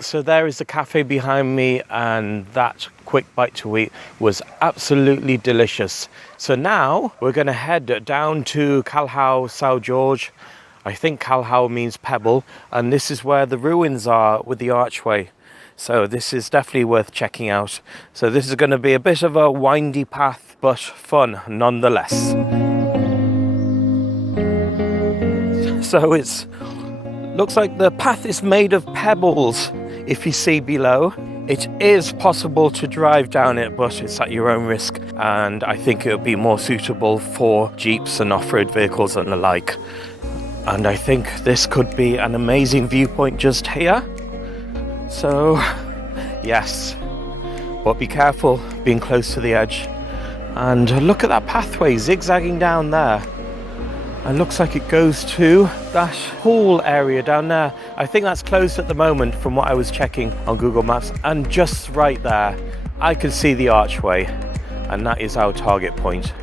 So there is the cafe behind me, and that quick bite to eat was absolutely delicious. So now we're going to head down to Calhau, São Jorge. I think Calhau means pebble, and this is where the ruins are with the archway. So this is definitely worth checking out. So this is going to be a bit of a windy path, but fun nonetheless. So it's looks like the path is made of pebbles. If you see below, it is possible to drive down it, but it's at your own risk, and I think it would be more suitable for jeeps and off-road vehicles and the like. And I think this could be an amazing viewpoint just here. So yes, but be careful being close to the edge. And look at that pathway zigzagging down there. It looks like it goes to that pool area down there. I think that's closed at the moment from what I was checking on Google Maps. And just right there, I can see the archway, and that is our target point.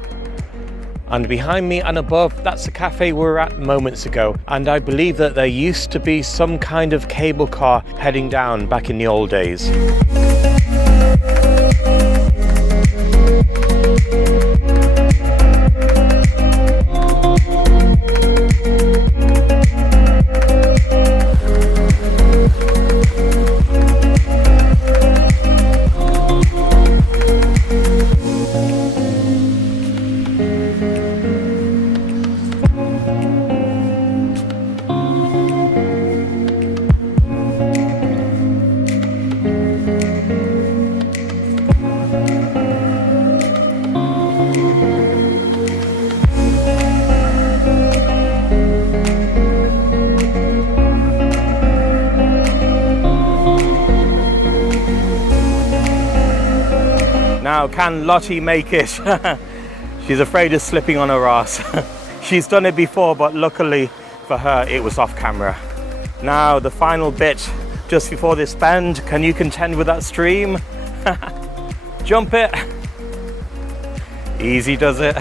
And behind me and above, that's the cafe we were at moments ago. And I believe that there used to be some kind of cable car heading down back in the old days. Now, can Lottie make it? She's afraid of slipping on her ass. She's done it before, but luckily for her, it was off camera. Now, the final bit, just before this bend. Can you contend with that stream? Jump it. Easy does it.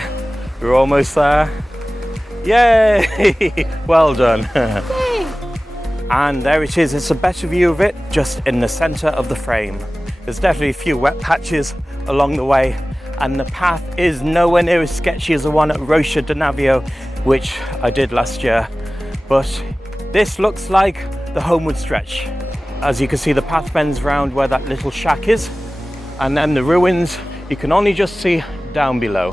We're almost there. Yay! Well done. And there it is. It's a better view of it, just in the center of the frame. There's definitely a few wet patches along the way, and the path is nowhere near as sketchy as the one at Rocha de Navio, which I did last year. But this looks like the homeward stretch. As you can see, the path bends round where that little shack is, and then the ruins you can only just see down below.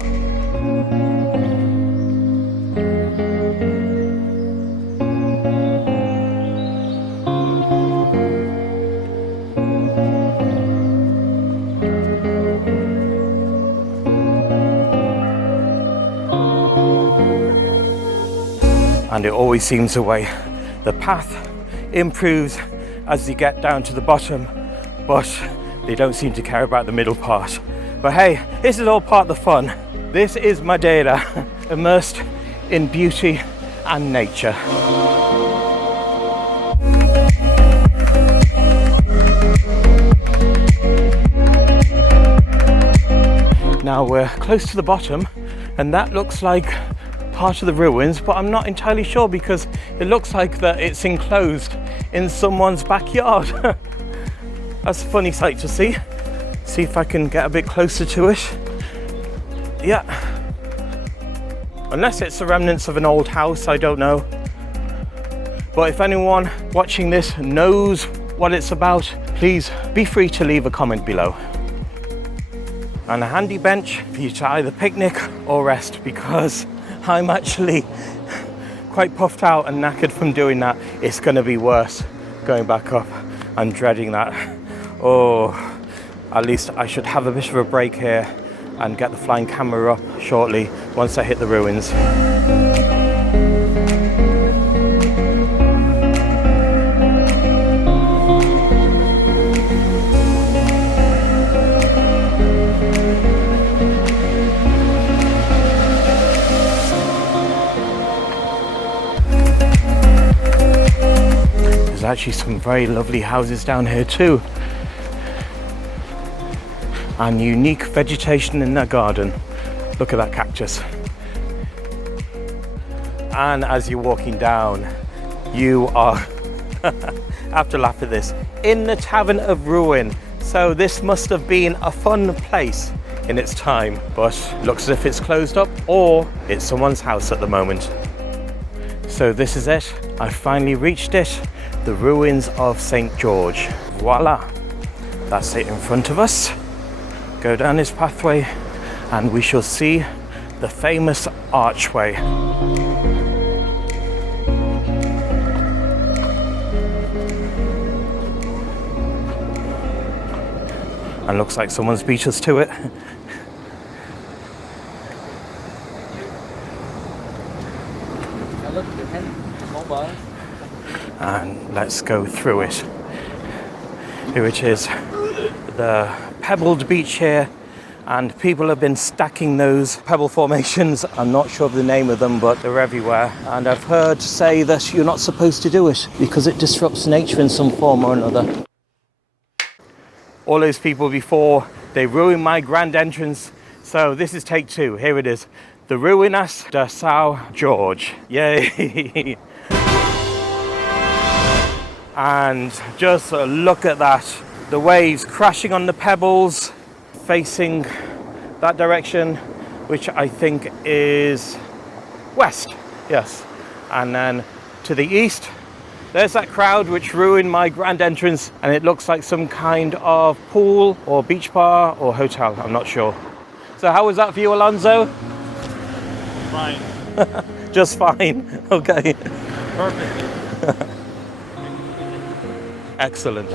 And it always seems a way. The path improves as you get down to the bottom, but they don't seem to care about the middle part. But hey, this is all part of the fun. This is Madeira, immersed in beauty and nature. Now we're close to the bottom, and that looks like part of the ruins, but I'm not entirely sure because it looks like that it's enclosed in someone's backyard. That's a funny sight to see. See if I can get a bit closer to it. Yeah. Unless it's the remnants of an old house, I don't know. But if anyone watching this knows what it's about, please be free to leave a comment below. And a handy bench for you to either picnic or rest, because I'm actually quite puffed out and knackered from doing that. It's going to be worse going back up. I'm dreading that. Oh, at least I should have a bit of a break here and get the flying camera up shortly once I hit the ruins. There's actually some very lovely houses down here too, and unique vegetation in their garden. Look at that cactus. And as you're walking down, you are I have to laugh at this. In the Tavern of Ruin. So this must have been a fun place in its time, but looks as if it's closed up or it's someone's house at the moment. So this is it. I finally reached it. The ruins of St. George. Voila. That's it in front of us. Go down this pathway and we shall see the famous archway. And looks like someone's beat us to it. And let's go through it. Here it is, the pebbled beach here, and people have been stacking those pebble formations. I'm not sure of the name of them, but they're everywhere. And I've heard say that you're not supposed to do it because it disrupts nature in some form or another. All those people before, they ruined my grand entrance. So this is take two. Here it is. The Ruínas de São Jorge. Yay! And just look at that. The waves crashing on the pebbles, facing that direction, which I think is west. Yes. And then to the east, there's that crowd which ruined my grand entrance, and it looks like some kind of pool or beach bar or hotel. I'm not sure. So how was that for you, Alonso? Fine. Just fine. Okay. Perfect. Excellent.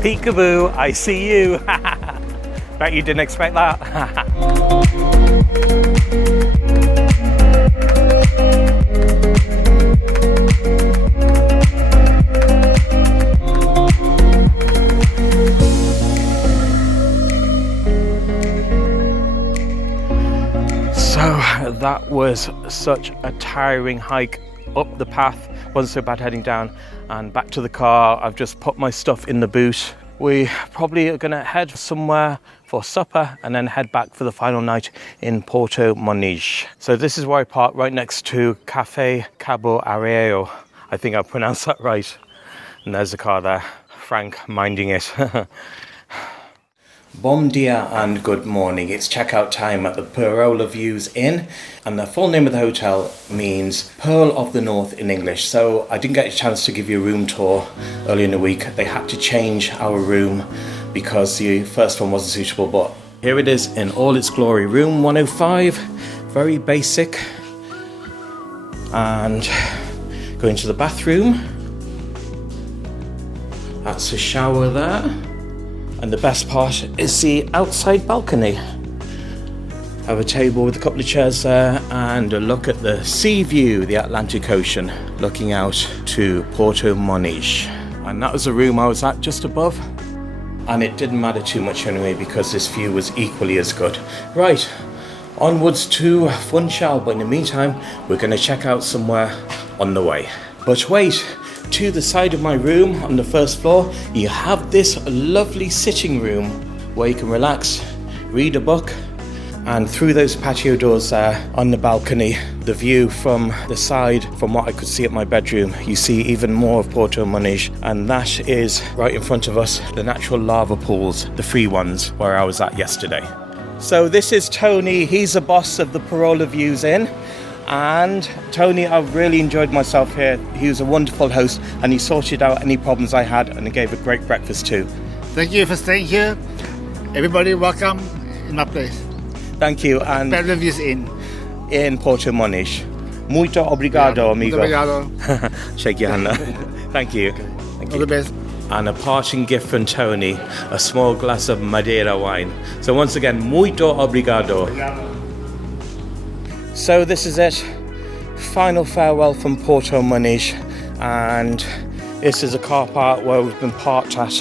Peekaboo, I see you. Bet you didn't expect that. So that was such a tiring hike up the path. Wasn't so bad heading down, and back to the car. I've just put my stuff in the boot. We probably are gonna head somewhere for supper and then head back for the final night in Porto, Moniz. So this is where I parked, right next to Cafe Cabo Arreo. I think I pronounced that right. And there's the car there, Frank minding it. Bom dia and good morning. It's checkout time at the Perola Views Inn, and the full name of the hotel means Pearl of the North in English. So I didn't get a chance to give you a room tour earlier in the week. They had to change our room because the first one wasn't suitable, but here it is in all its glory. Room 105, very basic. And going to the bathroom. That's a shower there. And the best part is the outside balcony. Have a table with a couple of chairs there and a look at the sea view, the Atlantic Ocean, looking out to Porto Moniz. And that was the room I was at just above. And it didn't matter too much anyway because this view was equally as good. Right, onwards to Funchal, but in the meantime, we're going to check out somewhere on the way. But wait, to the side of my room on the first floor, you have this lovely sitting room where you can relax, read a book, and through those patio doors there on the balcony, the view from the side, from what I could see at my bedroom, you see even more of Porto Moniz, and that is right in front of us, the natural lava pools, the free ones, where I was at yesterday. So this is Tony, he's the boss of the Perola Views Inn, and Tony, I've really enjoyed myself here. He was a wonderful host and he sorted out any problems I had and he gave a great breakfast too. Thank you for staying here. Everybody welcome in my place. Thank you. And Perola Views Inn. In Porto Moniz. Muito obrigado, amigo. Muito obrigado. Shake your hand there. Thank you. Okay. Thank All you. the best. And a parting gift from Tony, a small glass of Madeira wine. So once again, muito obrigado. So this is it. Final farewell from Porto Moniz. And this is a car park where we've been parked at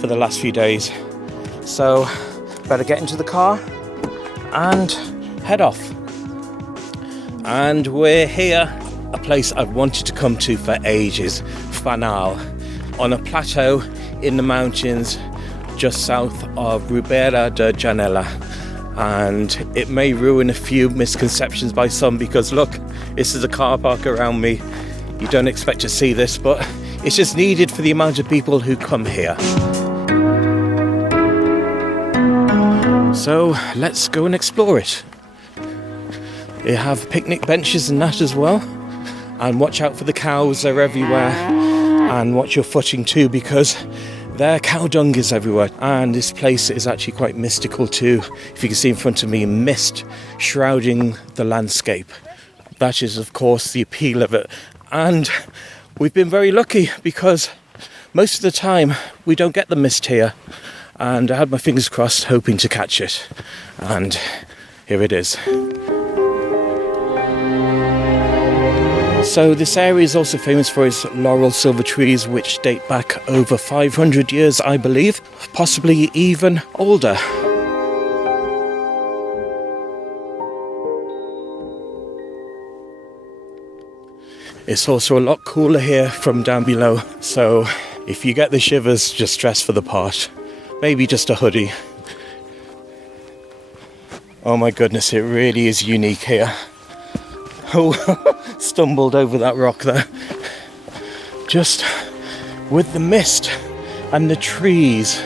for the last few days. So better get into the car and head off. And we're here, a place I've wanted to come to for ages, Fanal, on a plateau in the mountains just south of Ribeira de Janela. And it may ruin a few misconceptions by some because look, this is a car park around me. You don't expect to see this, but it's just needed for the amount of people who come here. So let's go and explore it. They have picnic benches and that as well. And watch out for the cows, they're everywhere. And watch your footing too because their cow dung is everywhere. And this place is actually quite mystical too. If you can see in front of me, mist shrouding the landscape. That is of course the appeal of it. And we've been very lucky because most of the time we don't get the mist here. And I had my fingers crossed hoping to catch it. And here it is. So this area is also famous for its laurisilva trees, which date back over 500 years, I believe, possibly even older. It's also a lot cooler here from down below, so if you get the shivers, just dress for the part. Maybe just a hoodie. Oh my goodness, it really is unique here. Oh, stumbled over that rock there. Just with the mist and the trees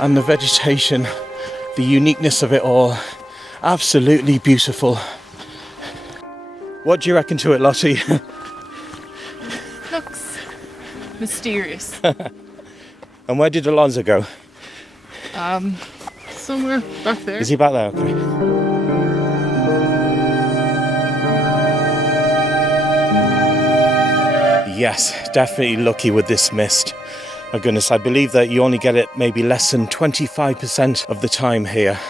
and the vegetation, the uniqueness of it all, absolutely beautiful. What do you reckon to it, Lottie? Looks mysterious. And where did Alonso go? Somewhere back there. Is he back there? Okay. Yes, definitely lucky with this mist. My goodness, I believe that you only get it maybe less than 25% of the time here.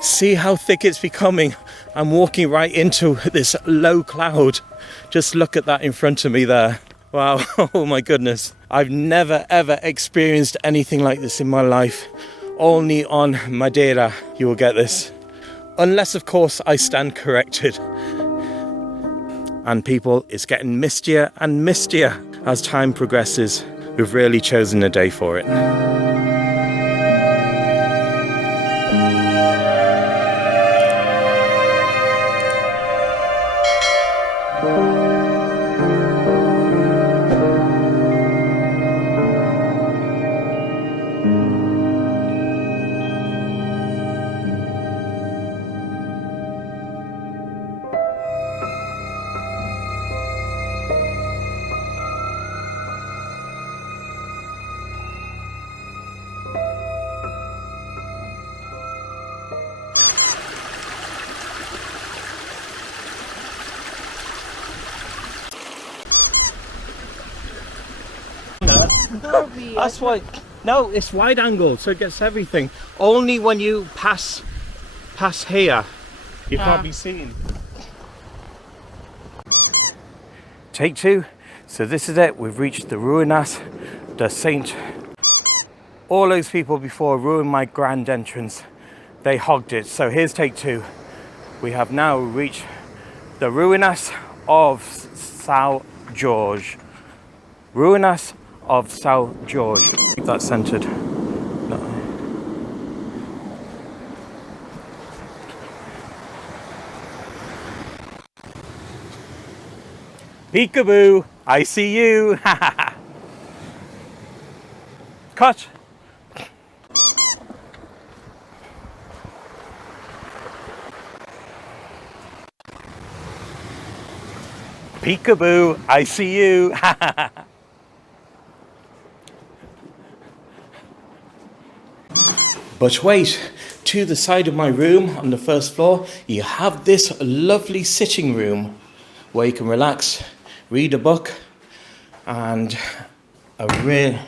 See how thick it's becoming. I'm walking right into this low cloud. Just look at that in front of me there. Wow, oh my goodness. I've never ever experienced anything like this in my life. Only on Madeira you will get this. Unless, of course, I stand corrected. And people, it's getting mistier and mistier as time progresses. We've really chosen a day for it. That's why. No, it's wide angle, so it gets everything. Only when you pass here, you can't be seen. Take two. So this is it. We've reached the Ruinas de Saint. All those people before ruined my grand entrance. They hogged it. So here's take two. We have now reached the Ruinas of São Jorge. Ruinas of São Jorge. Keep that centered. No. Peekaboo, I see you. Cut. Peekaboo, I see you. But wait, to the side of my room on the first floor, you have this lovely sitting room where you can relax, read a book, and a real